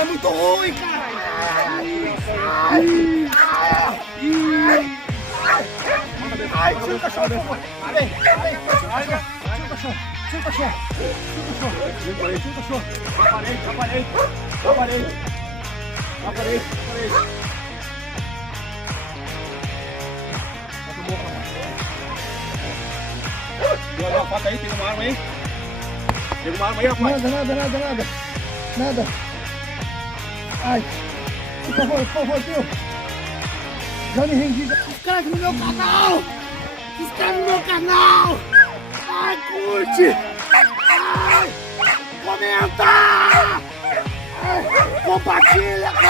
é muito ruim, cara. Ai, tira o cachorro, por favor. Vem. Tira o cachorro. Tira o cachorro. Aparei. Deu uma faca aí, tem uma arma aí. Tem uma arma aí, rapaz. Nada. Ai, por favor, tio. Já me rendi. Se inscreve no meu canal. Ai, curte. Ai, comenta. Ai, compartilha.